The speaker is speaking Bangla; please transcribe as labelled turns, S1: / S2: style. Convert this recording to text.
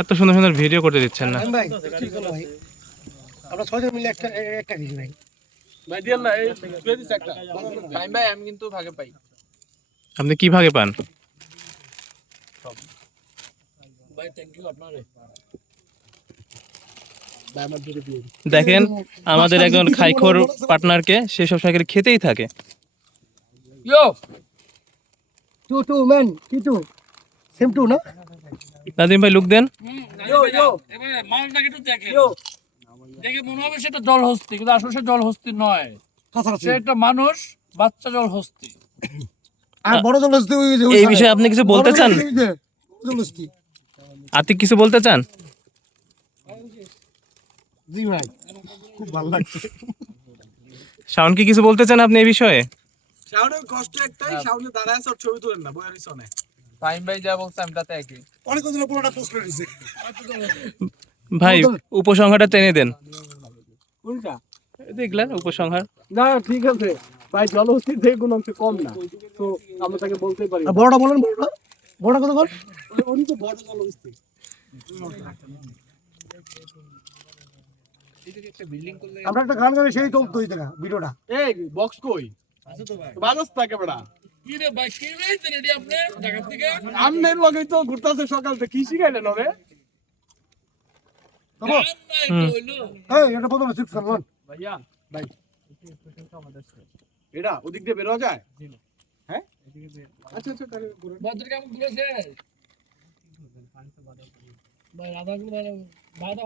S1: এত সুন্দর সুন্দর ভিডিও করতে দিচ্ছেন না।
S2: ভাই ঠিক হলো ভাই? আমরা ছয়জন মিলে একটা একটা দিছি ভাই।
S3: ভাই দিয়েন না এই দিয়ে দিছে একটা।
S4: টাইম ভাই আমি কিন্তু ভাগে পাই।
S1: আপনি কি ভাগে পান?
S3: ভাই থ্যাংক ইউ আপনারে।
S1: দেখেন আমাদের একজন খাইখোর পার্টনারকে সে সব সাইকেল খেতেই থাকে।
S2: টু টু ম্যান কি টু সেম টু না
S1: নাদিম ভাই লুক দেন।
S5: এবারে মালটাকে একটু দেখে দেখে মনে হবে সেটা জল হস্তি কিন্তু আসলে সে জল হস্তি নয়।
S2: কাছাকাছি।
S5: সে একটা মানুষ বাচ্চা জল হস্তি
S2: আর বড় জলস্তি ওই যে
S1: এই বিষয়ে আপনি কিছু বলতে চান? আতিক কিছু বলতে চান?
S2: জি ভাই খুব ভালো লাগছে।
S1: শাওন কি কিছু বলতে চান আপনি এই বিষয়ে?
S3: শাওনের কষ্ট একটাই শাওনে দাঁড়ায় আছে ছবি তুলেন না বইয়ের পিছনে।
S4: টাইম ভাই যা বলছে আমি তাতে একই।
S2: অনেক দিন পুরোটা পোস্ট করে দিছে।
S1: ভাই উপসংহারটা টেনে দেন।
S3: কোনটা?
S1: দেখলেন উপসংহার?
S3: না ঠিক আছে। ভাই জলহস্তির গুণ অংশে কম না। তো আমরা তাকে বলতেই পারি
S2: বড়টা বলেন বড়টা। বড়টা কত কর
S3: উনি তো বড় জলহস্তি
S2: আমরা একটা গান গাই সেই তো তৈরি দেখা ভিডিওটা।
S3: এই বক্স কই? বাজাস থাকে বেড়া।
S5: কি রে ভাই কি রয়েছে রেডি আপনি? ঢাকা থেকে?
S3: আমনের লগে তো ঘুরতাছে সকাল থেকে। কি শিখাইলেন
S2: এটা প্রথমে চিপস সালমান
S3: ভাইয়া ভাই। এটা ওদিক দিয়ে বেরোয়া যায়? হ্যাঁ? আচ্ছা আচ্ছা তাহলে
S5: কেমন ঘুরেছে? ভাই রাধা গুলো বাধা